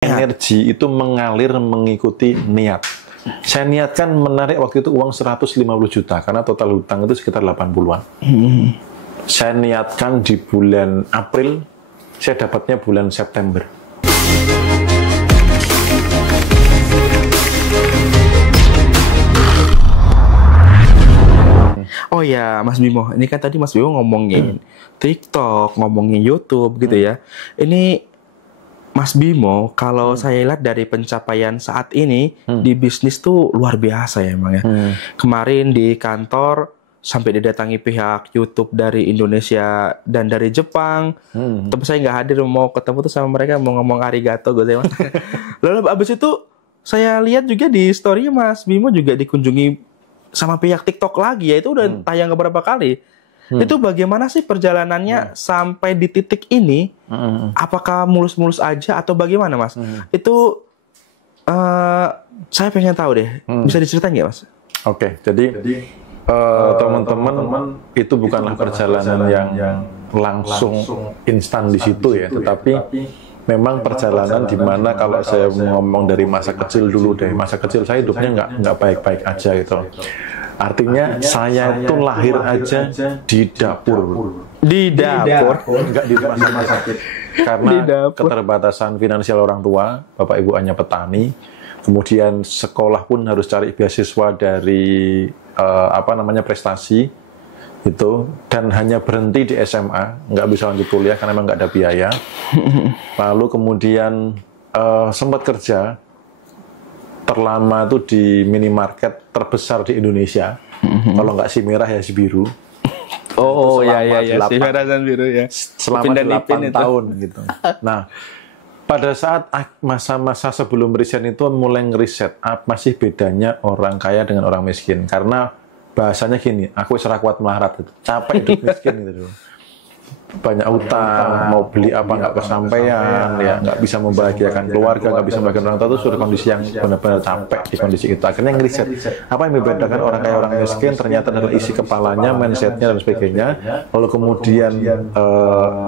Energi itu mengalir mengikuti niat. Saya niatkan menarik waktu itu uang 150 juta karena total hutang itu sekitar 80-an. Saya niatkan di bulan April, saya dapatnya bulan September. Oh ya, Mas Bimo, ini kan tadi Mas Bimo ngomongin TikTok, ngomongin YouTube gitu ya. Ini Mas Bimo, kalau saya lihat dari pencapaian saat ini di bisnis tuh luar biasa ya emang ya. Kemarin di kantor sampai didatangi pihak YouTube dari Indonesia dan dari Jepang. Tapi saya nggak hadir, mau ketemu tuh sama mereka, mau ngomong arigato gitu ya. Lalu abis itu saya lihat juga di story Mas Bimo juga dikunjungi sama pihak TikTok lagi ya, itu udah tayang beberapa kali. Itu bagaimana sih perjalanannya sampai di titik ini? Apakah mulus-mulus aja atau bagaimana, Mas? Itu saya pengen tahu deh. Bisa diceritain nggak, Mas? Oke, jadi teman-teman itu bukanlah perjalanan yang langsung instan di situ ya, tetapi memang perjalanan di mana kalau saya ngomong dari masa kecil dulu, dari masa kecil saya hidupnya nggak baik-baik aja gitu. Artinya saya itu lahir aja di dapur. Di dapur? Enggak di rumah sakit. Karena keterbatasan finansial orang tua, bapak ibu hanya petani. Kemudian sekolah pun harus cari beasiswa dari prestasi itu, dan hanya berhenti di SMA, nggak bisa lanjut kuliah karena memang nggak ada biaya. Lalu kemudian sempat kerja terlama tuh di minimarket terbesar di Indonesia. Kalau nggak si merah ya si biru. Oh ya si merah dan biru ya. Selama 8 tahun gitu. Nah, pada saat masa-masa sebelum resign itu mulai ngeriset apa sih bedanya orang kaya dengan orang miskin, karena bahasanya gini, aku serak kuat melarat gitu. Capek hidup miskin gitu. Banyak utang, mau beli apa nggak kesampaian, ya nggak bisa membahagiakan keluarga, nggak bisa membahagiakan orang tua, itu sudah kondisi yang benar-benar capek di kondisi itu. Akhirnya ngeriset apa yang membedakan orang kaya orang miskin, ternyata adalah isi kepalanya, mindsetnya dan sebagainya. Lalu kemudian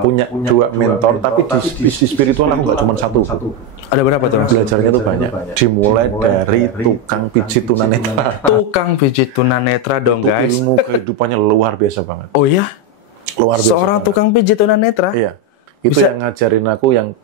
punya 2 mentor, tapi di bisnis spiritual aku nggak cuma satu. Ada berapa tuh? Belajarnya tuh banyak. Dimulai dari tukang pijit tunanetra. Tukang pijit tunanetra dong, guys. Ilmu kehidupannya luar biasa banget. Oh ya? Luar biasa. Seorang tukang pijit tunanetra? Iya. Itu yang ngajarin aku yang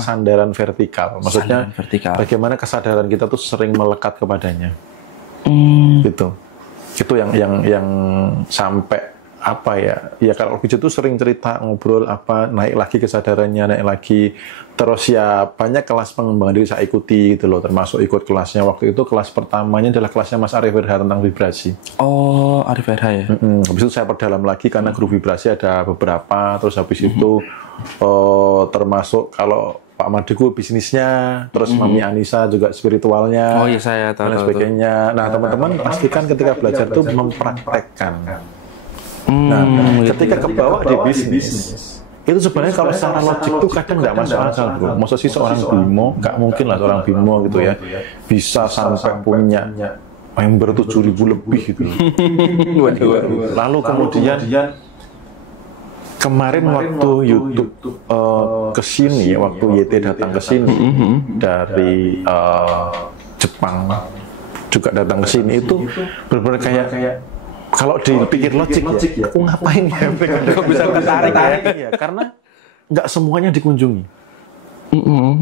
sandaran vertikal. Maksudnya vertikal. Bagaimana kesadaran kita tuh sering melekat kepadanya. Gitu. Itu yang sampai apa ya? Ya kalau pijit tuh sering cerita, ngobrol apa, naik lagi kesadarannya, naik lagi. Terus ya banyak kelas pengembangan diri saya ikuti gitu loh, termasuk ikut kelasnya. Waktu itu kelas pertamanya adalah kelasnya Mas Arif Erha tentang vibrasi. Oh, Arif Erha ya? Habis itu saya perdalam lagi karena grup vibrasi ada beberapa. Terus habis itu termasuk kalau Pak Madiku bisnisnya, terus Mami Anissa juga spiritualnya. Oh iya, saya tahu. Dan sebagainya. Nah teman-teman pastikan ketika belajar itu mempraktekkan. Nah ketika ke bawah di bisnis, itu sebenarnya kalau secara logik tuh kadang nggak masuk akal, bro. Maksud sih seorang Bimo, nggak mungkin lah seorang Bimo gitu ya bisa sampai punya member 7.000 lebih gitu. Lalu kemudian kemarin waktu YouTube kesini, waktu YT datang ke sini dari Jepang juga datang ke sini, itu benar-benar kayak kalau dipikir logik ya, aku ngapain ya? Kok bisa tertarik ya? Karena nggak semuanya dikunjungi.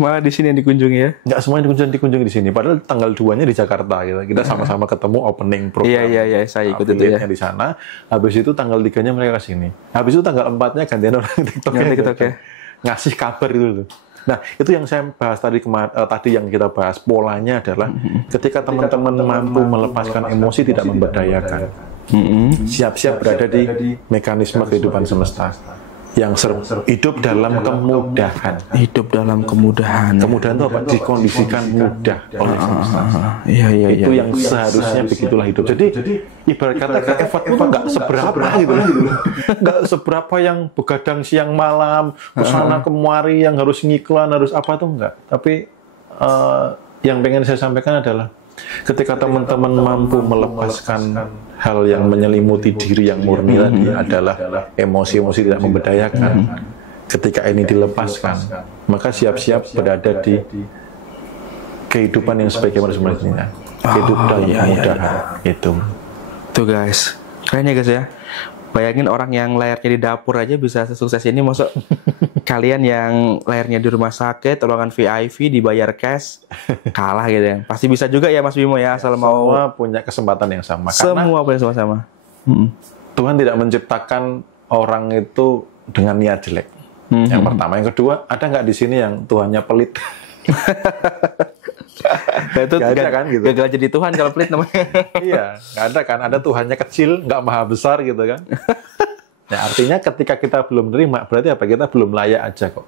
Malah di sini yang dikunjungi ya? Nggak semuanya dikunjungi di sini. Padahal tanggal 2-nya di Jakarta gitu. Kita sama-sama ketemu opening program. Iya, saya ikut itu ya. Di sana. Habis itu tanggal 3-nya mereka ke sini. Habis itu tanggal 4-nya gantian orang TikTok ya. Ngasih kabar itu. Nah, itu yang saya bahas tadi yang kita bahas, polanya adalah ketika teman-teman mampu melepaskan emosi, tidak memberdayakan. Siap-siap berada di mekanisme kehidupan semesta yang hidup dalam kemudahan. Hidup dalam kemudahan. Kemudahan itu apa? Dikondisikan mudah oleh semesta. Itu yang seharusnya begitulah hidup. Jadi ibarat kata effort itu nggak seberapa gitu. Nggak seberapa yang begadang siang malam, kesana kemari, yang harus ngiklan, harus apa tuh enggak. Tapi yang pengen saya sampaikan adalah ketika teman-teman mampu melepaskan hal yang menyelimuti diri yang murni tadi adalah emosi-emosi tidak memberdayakan. Ketika ini dilepaskan, maka siap-siap berada di kehidupan yang sebagaimana semestinya. Hidup dalam kemudahan. Itu. Tuh guys, keren ya guys ya. Bayangin orang yang layarnya di dapur aja bisa sesukses ini, masuk kalian yang layarnya di rumah sakit, ruangan VIP, dibayar cash, kalah gitu ya. Pasti bisa juga ya Mas Bimo ya, asal mau. Semua punya kesempatan yang sama. Semua punya sama-sama. Tuhan tidak menciptakan orang itu dengan niat jelek. Yang pertama, yang kedua, ada nggak di sini yang Tuhannya pelit? Nah, itu gak ada kan gitu. Gagal jadi Tuhan kalau pelit namanya. Iya, nggak ada kan. Ada Tuhannya kecil, nggak maha besar gitu kan. Ya, artinya ketika kita belum terima, berarti apa? Kita belum layak aja kok.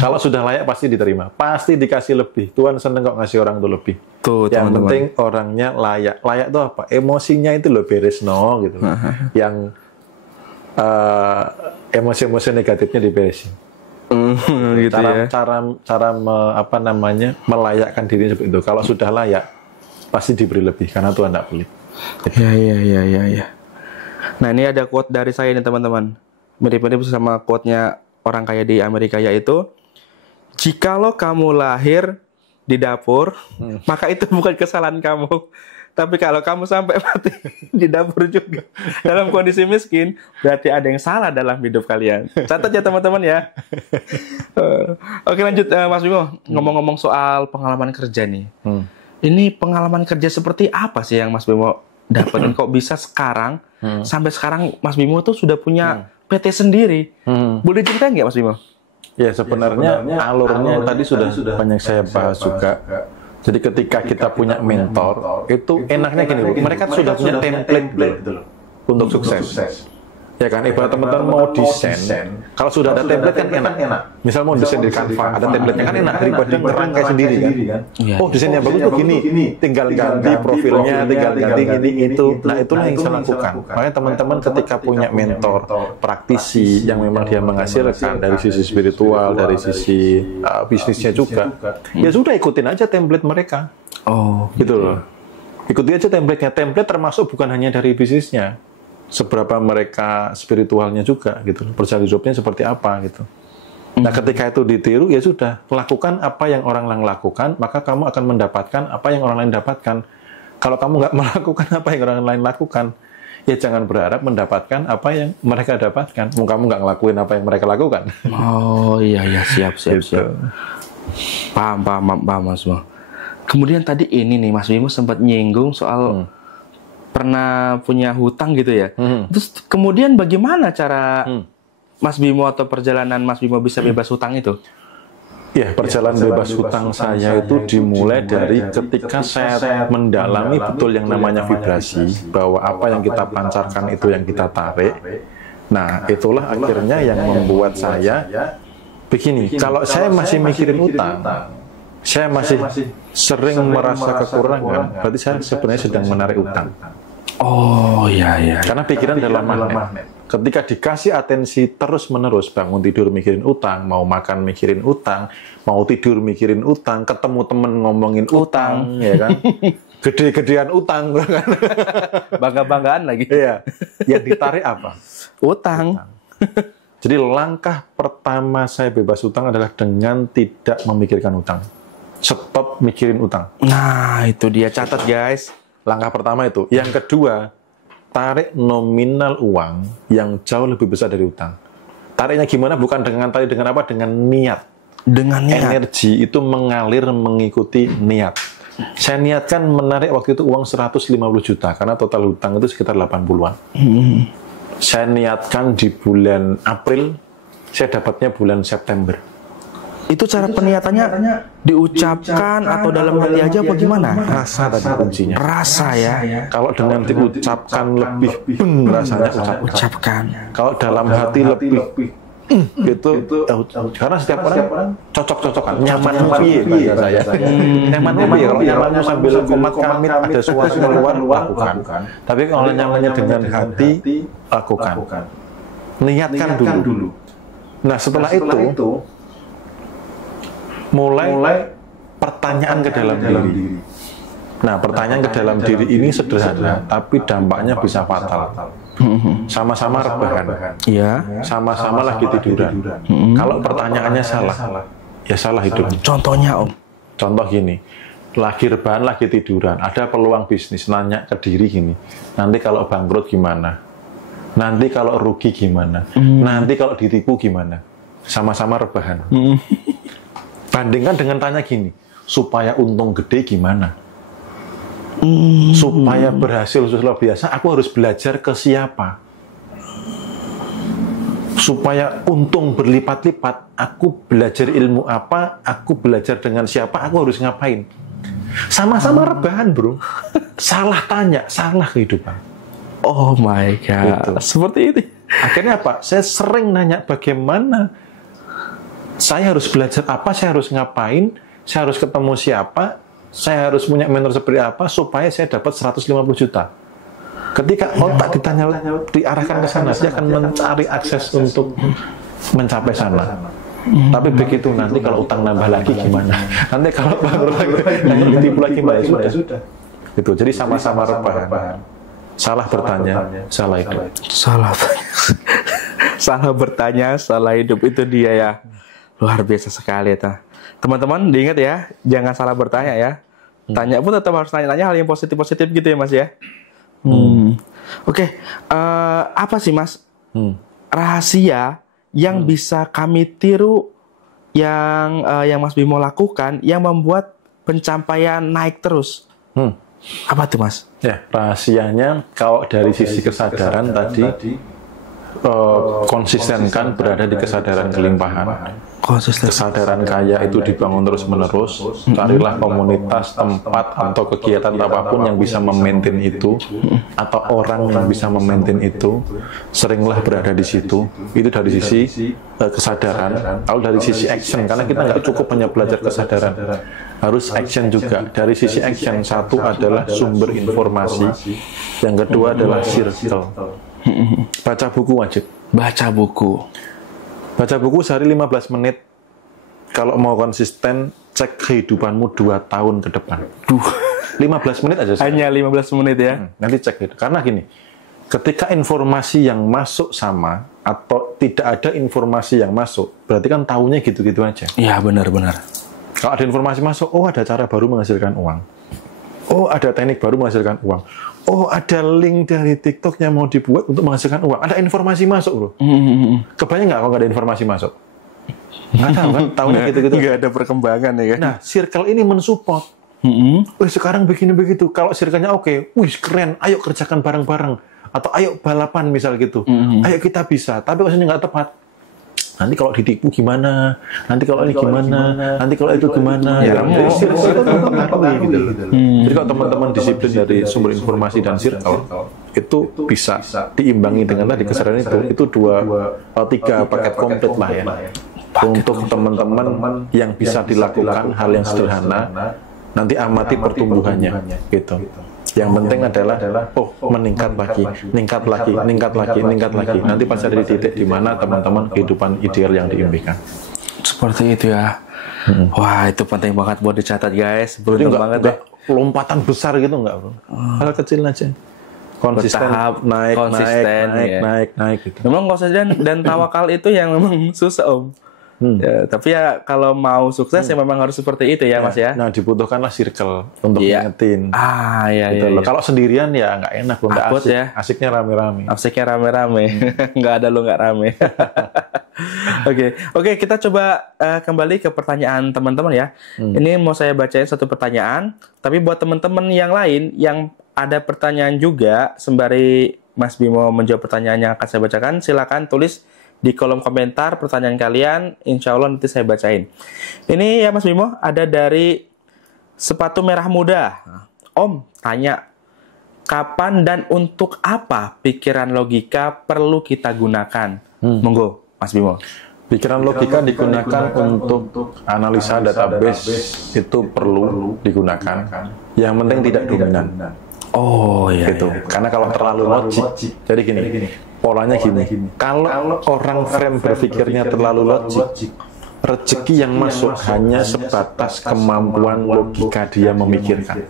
Kalau sudah layak pasti diterima, pasti dikasih lebih. Tuhan seneng kok ngasih orang itu lebih. Tuh, yang teman-teman. penting orangnya layak. Layak itu apa? Emosinya itu loh beres gitu. Yang emosi-emosi negatifnya diberesin. Gitu ya. Cara melayakkan diri seperti itu. Kalau sudah layak, pasti diberi lebih karena Tuhan tidak pelit. Iya. Nah, ini ada quote dari saya nih teman-teman. Mirip-mirip sama quote-nya orang kaya di Amerika, yaitu, jikalau kamu lahir di dapur, maka itu bukan kesalahan kamu. Tapi kalau kamu sampai mati di dapur juga dalam kondisi miskin, berarti ada yang salah dalam hidup kalian. Catat ya teman-teman ya. Oke, lanjut Mas Bimo. Ngomong-ngomong soal pengalaman kerja nih. Ini pengalaman kerja seperti apa sih yang Mas Bimo dapetin? Kok bisa sekarang, sampai sekarang Mas Bimo tuh sudah punya PT sendiri. Boleh ceritain nggak Mas Bimo? Ya, sebenarnya alurnya tadi sudah banyak saya bahas juga. Jadi ketika kita punya mentor, itu enaknya gini, mereka sudah punya template gitu loh, untuk sukses. Ya kan, ibarat teman-teman mau desain, kalau sudah ada template kan enak. Misal mau desain di Canva, ada template-nya kan enak daripada ngerangkai sendiri kan. Oh, desainnya bagus tuh gini, tinggal ganti profilnya, tinggal ganti ini itu. Nah, itulah yang saya lakukan. Makanya teman-teman ketika punya mentor, praktisi yang memang dia menghasilkan dari sisi spiritual, dari sisi bisnisnya juga, ya sudah ikutin aja template mereka. Oh, gitu loh. Ikuti aja template-nya. Template termasuk bukan hanya dari bisnisnya, seberapa mereka spiritualnya juga gitu, perjalanan hidupnya seperti apa gitu. Nah, ketika itu ditiru, ya sudah, lakukan apa yang orang lain lakukan, maka kamu akan mendapatkan apa yang orang lain dapatkan. Kalau kamu nggak melakukan apa yang orang lain lakukan, ya jangan berharap mendapatkan apa yang mereka dapatkan. Kamu nggak ngelakuin apa yang mereka lakukan. Oh iya, siap. Paham Mas Bimo. Kemudian tadi ini nih Mas Bimo sempat nyinggung soal pernah punya hutang gitu ya. Terus kemudian bagaimana cara Mas Bimo atau perjalanan Mas Bimo bisa bebas hutang itu? Ya, perjalanan bebas hutang saya itu dimulai dari ketika saya mendalami betul yang namanya vibrasi, bahwa apa yang kita pancarkan itu yang kita tarik. Nah, itulah akhirnya yang membuat saya begini, kalau saya masih mikirin utang, saya masih sering merasa kekurangan, berarti saya sebenarnya sedang menarik utang. Oh iya. Karena pikiran adalah magnet. Ketika dikasih atensi terus-menerus, bangun tidur mikirin utang, mau makan mikirin utang, mau tidur mikirin utang, ketemu temen ngomongin utang, ya kan? Gede-gedean utang, kan? Bangga-banggaan lagi. Iya. Yang ditarik apa? Utang. Jadi langkah pertama saya bebas utang adalah dengan tidak memikirkan utang. Stop mikirin utang. Nah, itu dia, catat guys. Langkah pertama itu. Yang kedua, tarik nominal uang yang jauh lebih besar dari utang. Tariknya gimana? Bukan dengan tarik, dengan apa? Dengan niat. Dengan niat. Energi itu mengalir mengikuti niat. Saya niatkan menarik waktu itu uang 150 juta, karena total hutang itu sekitar 80-an. Saya niatkan di bulan April, saya dapatnya bulan September. Itu cara peniatannya diucapkan atau dalam hati aja apa gimana? Rasa tadi kuncinya. Rasa ya. Kalau dengan diucapkan lebih rasanya ucapkan. Kalau dalam hati lebih gitu, karena setiap orang cocok-cocokan, nyaman piye saya. Nyaman piye, kalau nyamannya sambil komat kamit ada suara keluar, lakukan. Tapi kalau nyamannya dengan hati, lakukan. Niatkan dulu. Nah, setelah itu mulai pertanyaan ke dalam diri. Nah, pertanyaan ke dalam diri ini sederhana, tapi dampaknya bisa fatal. Sama-sama rebahan, sama-sama lagi tiduran. Kalau pertanyaannya salah, ya salah hidupnya. Contohnya Om? Contoh gini, lagi rebahan, lagi tiduran, ada peluang bisnis, nanya ke diri gini, nanti kalau bangkrut gimana? Nanti kalau rugi gimana? Nanti kalau ditipu gimana? Sama-sama rebahan. Bandingkan dengan tanya gini, supaya untung gede gimana? Supaya berhasil luar biasa, aku harus belajar ke siapa? Supaya untung berlipat-lipat, aku belajar ilmu apa, aku belajar dengan siapa, aku harus ngapain. Sama-sama rebahan, bro. Salah tanya, salah kehidupan. Oh my God. Gitu. Seperti itu. Akhirnya apa? Saya sering nanya bagaimana saya harus belajar apa, saya harus ngapain, saya harus ketemu siapa, saya harus punya mentor seperti apa, supaya saya dapat 150 juta. Ketika otak ditanya, diarahkan ke sana, dia akan mencari akses untuk mencapai sana. Tapi begitu nanti kalau utang nambah lagi gimana? Nanti kalau bangkrut lagi, nanti ditipu lagi, ya sudah. Itu. Jadi sama-sama rebahan. Salah bertanya, salah hidup. Salah bertanya, salah hidup, itu dia ya. Luar biasa sekali ya. Teman-teman diingat ya, jangan salah bertanya ya. Tanya pun tetap harus nanya hal yang positif-positif gitu ya Mas ya. Oke, apa sih Mas rahasia yang bisa kami tiru yang Mas Bimo lakukan yang membuat pencapaian naik terus? Apa tuh Mas? Ya, rahasianya kalau dari sisi kesadaran tadi konsistenkan berada di kesadaran kelimpahan. Kesadaran kaya itu dibangun terus-menerus. Carilah komunitas, tempat, atau kegiatan apapun yang bisa memaintain itu, atau orang yang bisa memaintain itu. Seringlah berada di situ. Itu dari sisi kesadaran. Kalau dari sisi action, karena kita nggak cukup hanya belajar kesadaran, harus action juga. Dari sisi action, satu adalah sumber informasi, yang kedua adalah circle. Baca buku wajib. Baca buku sehari 15 menit. Kalau mau konsisten, cek kehidupanmu 2 tahun ke depan. 15 menit aja. Hanya 15 menit ya? Nanti cek gitu. Karena gini, ketika informasi yang masuk sama, atau tidak ada informasi yang masuk, berarti kan tahunya gitu-gitu aja. Iya, benar-benar. Kalau ada informasi masuk, oh ada cara baru menghasilkan uang. Oh ada teknik baru menghasilkan uang. Oh ada link dari TikTok yang mau dibuat untuk menghasilkan uang. Ada informasi masuk bro. Kebayang nggak kalau nggak ada informasi masuk? Nggak tahu kan? Tahunya gitu-gitu. Nggak ada perkembangan ya kan? Nah circle ini mensupport. Sekarang begini begitu. Kalau circle-nya oke, wih keren. Ayo kerjakan bareng-bareng. Atau ayo balapan misal gitu. Ayo kita bisa. Tapi kalau nggak tepat. Nanti kalau ditipu gimana? Nanti kalau ini gimana? Nanti kalau itu gimana? Jadi circle itu mempengaruhi gitu. Jadi kalau teman-teman disiplin dari sumber informasi dan circle itu bisa diimbangi dengan tadi kesadaran itu 2-3 paket komplit lah ya. Untuk teman-teman yang bisa dilakukan hal yang sederhana, nanti amati pertumbuhannya gitu. Yang penting adalah meningkat lagi. Nanti pasti ada di titik di mana teman-teman kehidupan ideal yang diimpikan. Seperti itu ya. Wah, itu penting banget buat dicatat guys. Beruntung banget deh. Lompatan besar gitu enggak, bro? Hal kecil aja. Konsisten, naik gitu. Memang konsisten dan tawakal itu yang memang susah Om. Ya, tapi ya kalau mau sukses ya memang harus seperti itu ya Mas ya. Nah dibutuhkanlah circle untuk ngingetin. Gitu. Kalau sendirian ya nggak enak, nggak asik. Ya. Asiknya rame-rame. Nggak ada lo nggak rame. Oke, kita coba kembali ke pertanyaan teman-teman ya. Ini mau saya bacain satu pertanyaan. Tapi buat teman-teman yang lain yang ada pertanyaan juga sembari Mas Bimo menjawab pertanyaan yang akan saya bacakan, silakan tulis di kolom komentar pertanyaan kalian, insya Allah nanti saya bacain. Ini ya Mas Bimo, ada dari Sepatu Merah Muda. Om, tanya, kapan dan untuk apa pikiran logika perlu kita gunakan? Monggo, Mas Bimo. Pikiran logika digunakan untuk analisa database, itu perlu digunakan. Yang penting tidak dominan. Oh iya. Gitu. Karena kalau terlalu logik, jadi gini. Polanya gini, kalau orang frame berpikirnya terlalu logik, rezeki yang masuk hanya sebatas kemampuan logika dia memikirkan.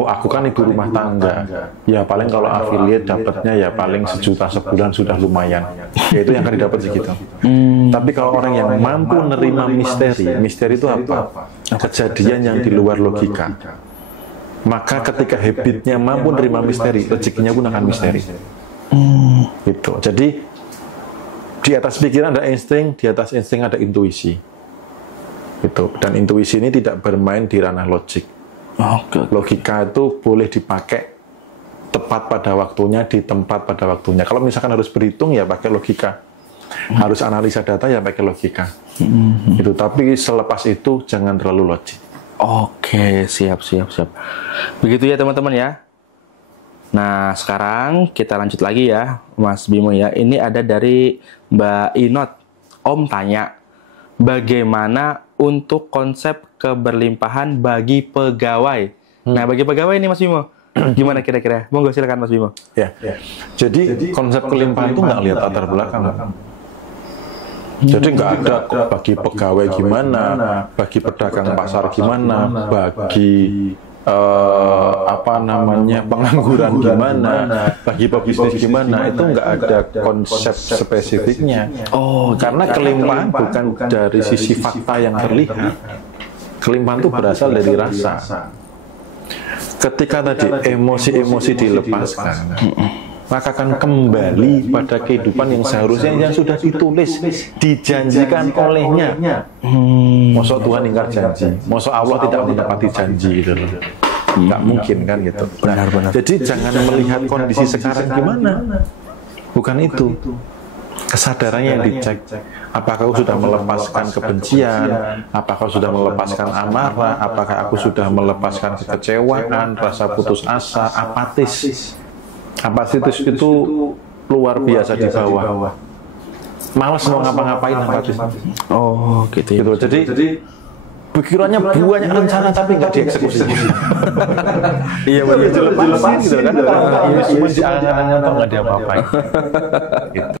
Oh, aku kan ibu rumah tangga. Ya paling kalau affiliate dapatnya ya paling 1 juta sebulan sudah lumayan. Ya itu yang akan didapat segitu. Tapi kalau orang yang mampu nerima misteri itu apa? Kejadian yang di luar logika. Maka ketika habitnya mampu nerima misteri, rezekinya pun akan misteri. Gitu. Jadi di atas pikiran ada insting, di atas insting ada intuisi. Gitu. Dan intuisi ini tidak bermain di ranah logik. Logika itu boleh dipakai tepat pada waktunya, di tempat pada waktunya. Kalau misalkan harus berhitung ya pakai logika. Harus analisa data ya pakai logika. Itu. Tapi selepas itu jangan terlalu logik. Oke, siap. Begitu ya teman-teman ya. Nah, sekarang kita lanjut lagi ya, Mas Bimo ya. Ini ada dari Mbak Inot. Om tanya, bagaimana untuk konsep keberlimpahan bagi pegawai? Nah, bagi pegawai ini Mas Bimo, gimana kira-kira? Monggo silakan Mas Bimo. Ya. Jadi konsep kelimpahan itu nggak lihat latar belakang. Jadi nggak ada bagi pegawai gimana, bagi pedagang pasar gimana, bagi pengangguran gimana, bagi pebisnis gimana, itu nggak ada konsep spesifiknya. Karena kelimpahan bukan dari sisi fakta yang terlihat. Kelimpahan itu berasal dari rasa. Ketika tadi emosi-emosi dilepaskan, maka akan kembali pada kehidupan yang seharusnya yang sudah ditulis, dijanjikan olehnya. Masa Tuhan ingkar janji, masa Allah tidak menepati janji gitu loh. Nggak mungkin kan gitu. Benar. Jadi jangan melihat kondisi sekarang gimana. Bukan itu. Kesadarannya yang dicek. Apakah aku sudah melepaskan kebencian? Apakah sudah melepaskan amarah? Apakah aku sudah melepaskan kekecewaan, rasa putus asa, apatis? Apatis itu luar biasa di bawah. Males mau ngapa-ngapain apatis. Gitu. Jadi pikirannya banyak rencana tapi nggak dieksekusi. Iya benar. Dilepasin gitu kan. Iya, cuma di angan-angan atau nggak diapa-apain. Gitu.